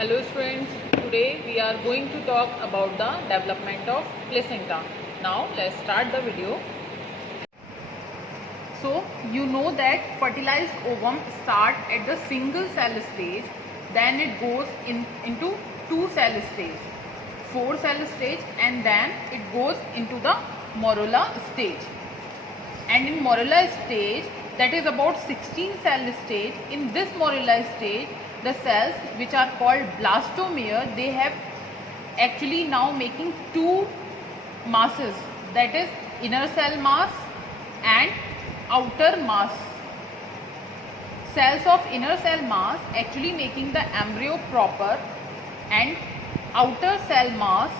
Hello students, today we are going to talk about the development of placenta. Now let's start the video. So you know that fertilized ovum start at the single cell stage, then it goes into two cell stage, four cell stage, and then it goes into the morula stage. And in morula stage, that is about 16 cell stage, in this morula stage the cells which are called blastomere, they have actually now making two masses, that is inner cell mass and outer mass. Cells of inner cell mass actually making the embryo proper, and outer cell mass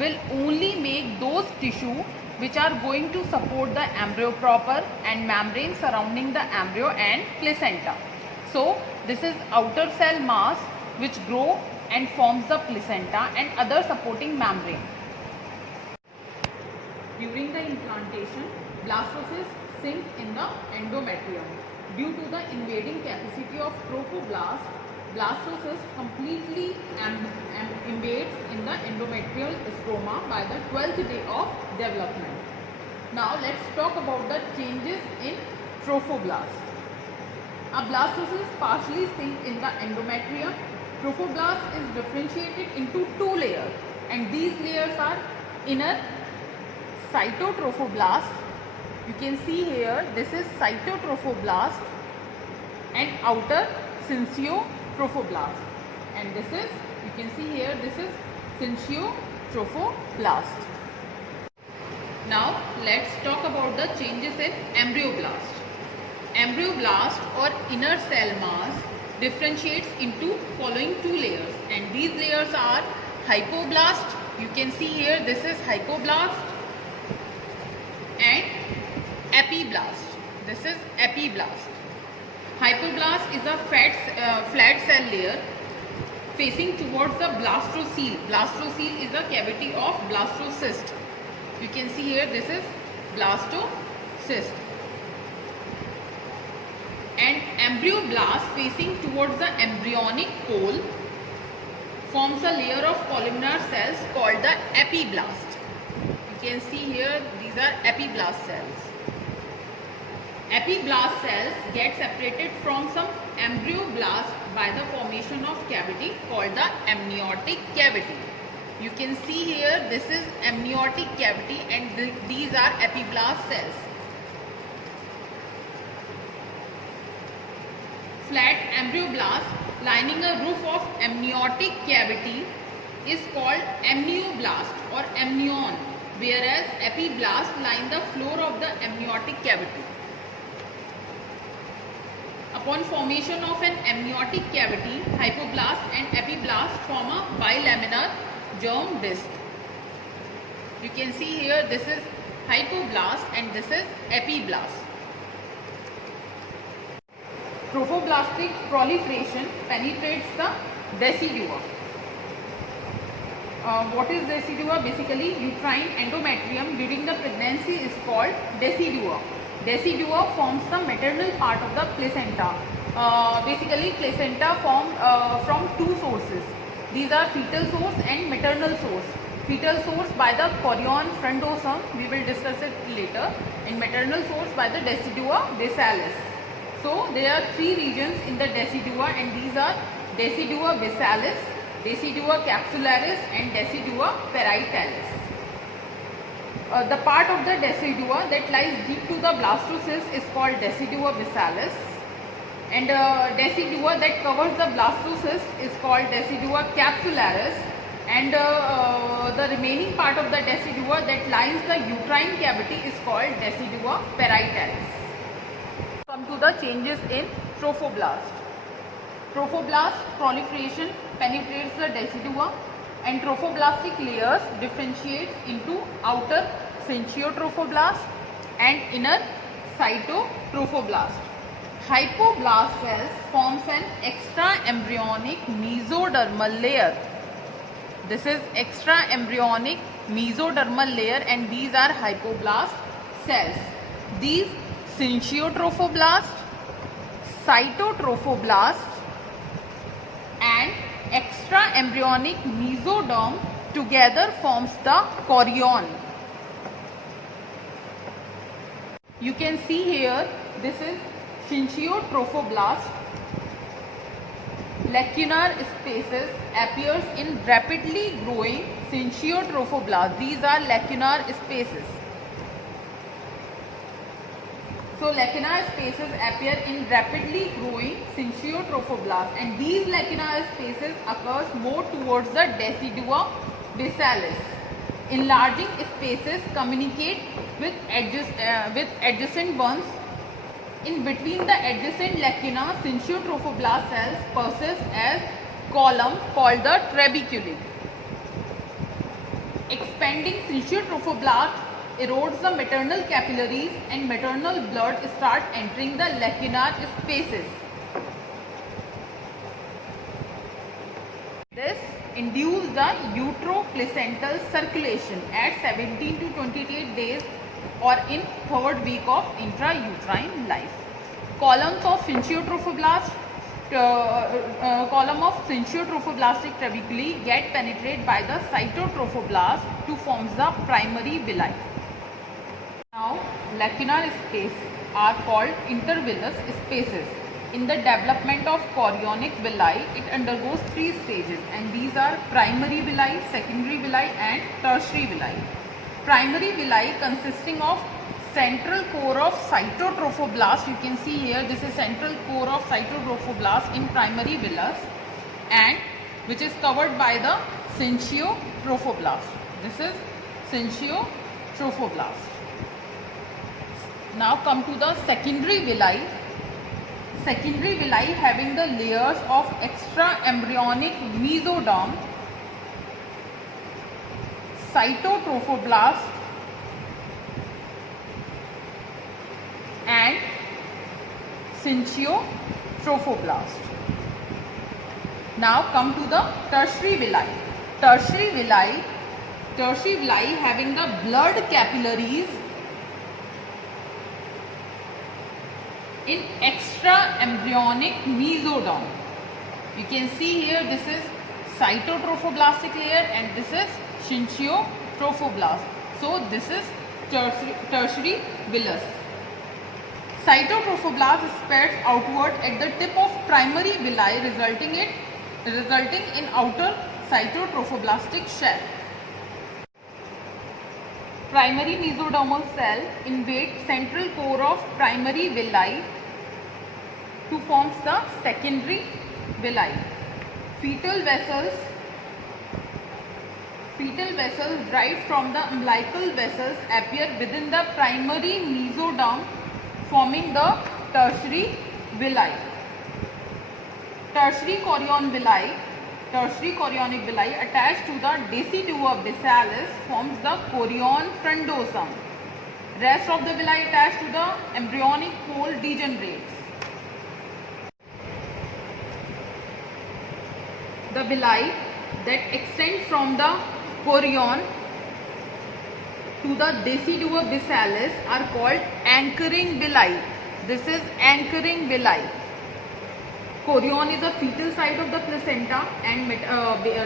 will only make those tissue which are going to support the embryo proper and membrane surrounding the embryo and placenta. So this is outer cell mass which grow and forms the placenta and other supporting membrane. During the implantation, blastocysts sink in the endometrium. Due to the invading capacity of trophoblast, blastocyst completely invades in the endometrial stroma by the 12th day of development. Now let's talk about the changes in trophoblast. A blastocyst partially sink in the endometrium. Trophoblast is differentiated into two layers, and these layers are inner cytotrophoblast. You can see here, this is cytotrophoblast, and outer syncytotrophoblast. And this is, you can see here, this is syncytotrophoblast. Now let's talk about the changes in embryoblast. Embryoblast or inner cell mass differentiates into following two layers, and these layers are hypoblast. You can see here, this is hypoblast, and epiblast. This is epiblast. Hypoblast is a flat cell layer facing towards the blastocele. Blastocele is a cavity of blastocyst. You can see here, this is blastocyst. And embryoblast facing towards the embryonic pole forms a layer of columnar cells called the epiblast. You can see here, these are epiblast cells. Epiblast cells get separated from some embryoblast by the formation of cavity called the amniotic cavity. You can see here, this is amniotic cavity, and these are epiblast cells. Flat embryoblast lining a roof of amniotic cavity is called amnioblast or amnion, whereas epiblast line the floor of the amniotic cavity. Upon formation of an amniotic cavity, hypoblast and epiblast form a bilaminar germ disc. You can see here, this is hypoblast and this is epiblast. Trophoblastic proliferation penetrates the decidua. What is decidua? Basically, uterine endometrium during the pregnancy is called decidua. Decidua forms the maternal part of the placenta. Basically, placenta formed from two sources. These are fetal source and maternal source. Fetal source by the chorion frontosome, we will discuss it later, and maternal source by the decidua basalis. So there are three regions in the decidua, and these are decidua basalis, decidua capsularis, and decidua parietalis. The part of the decidua that lies deep to the blastocyst is called decidua basalis, and decidua that covers the blastocyst is called decidua capsularis, and the remaining part of the decidua that lines the uterine cavity is called decidua parietalis. Come to the changes in trophoblast. Trophoblast proliferation penetrates the decidua, and trophoblastic layers differentiate into outer syncytotrophoblast and inner cytotrophoblast. Hypoblast cells forms an extra embryonic mesodermal layer. This is extra embryonic mesodermal layer, and these are hypoblast cells. These syncytotrophoblast, cytotrophoblast and extra embryonic mesoderm together forms the chorion. You can see here, this is syncytiotrophoblasts. Lacunar spaces appears in rapidly growing syncytiotrophoblasts. These are lacunar spaces. So lacunar spaces appear in rapidly growing syncytiotrophoblasts, and these lacunar spaces occurs more towards the decidua basalis. Enlarging spaces communicate with adjacent ones. In between the adjacent lacunar, syncytiotrophoblasts cells persist as column called the trabeculae. Expanding syncytiotrophoblasts erodes the maternal capillaries and maternal blood start entering the lacunar spaces. This induces the uteroplacental circulation at 17 to 28 days or in third week of intrauterine life. Columns of syncytiotrophoblasts, column of syncytiotrophoblastic trabeculae get penetrated by the cytotrophoblast to form the primary villi. Now, lacunar spaces are called intervillous spaces. In the development of chorionic villi, it undergoes three stages, and these are primary villi, secondary villi and tertiary villi. Primary villi consisting of central core of cytotrophoblast. You can see here, this is central core of cytotrophoblast in primary villus, and which is covered by the syncytiotrophoblasts. This is syncytiotrophoblasts. Now come to the secondary villi. Secondary villi having the layers of extra embryonic mesoderm, cytotrophoblast and syncytiotrophoblasts. Now come to the tertiary villi. Tertiary villi having the blood capillaries in extra embryonic mesoderm. You can see here, this is cytotrophoblastic layer and this is syncytiotrophoblasts. So this is tertiary villus. Cytotrophoblast spreads outward at the tip of primary villi, resulting in outer cytotrophoblastic shell. Primary mesodermal cell invades central core of primary villi to form the secondary villi. Fetal vessels derived from the umbilical vessels appear within the primary mesoderm, forming the tertiary villi. Tertiary chorionic villi attached to the decidua basalis forms the chorion frondosum. Rest of the villi attached to the embryonic pole degenerates. The villi that extend from the chorion to the decidua basalis are called anchoring villi. This is anchoring villi. Chorion is a fetal site of the placenta and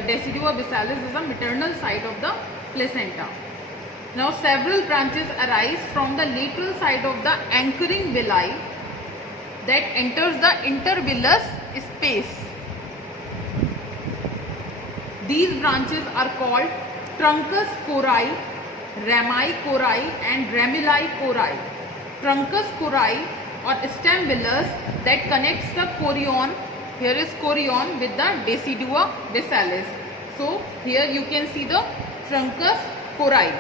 decidua basalis is a maternal site of the placenta. Now several branches arise from the lateral side of the anchoring villi that enters the intervillous space. These branches are called truncus cori, rami cori and ramuli cori. Truncus cori or stem villus that connects the chorion, here is chorion with the decidua basalis. So here you can see the truncus cori.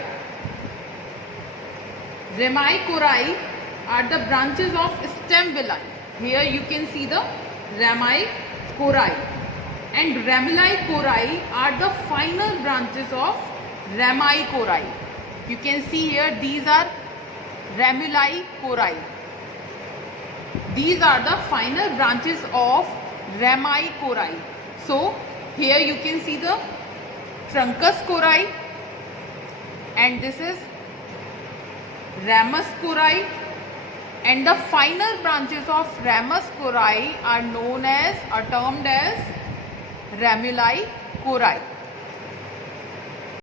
Rami cori are the branches of stem villi. Here you can see the rami cori. And ramuli cori are the final branches of rami cori. You can see here, these are ramuli cori. These are the final branches of rami cori. So here you can see the truncus cori, and this is ramus cori, and the final branches of ramus cori are known as, are termed as ramuli, cori.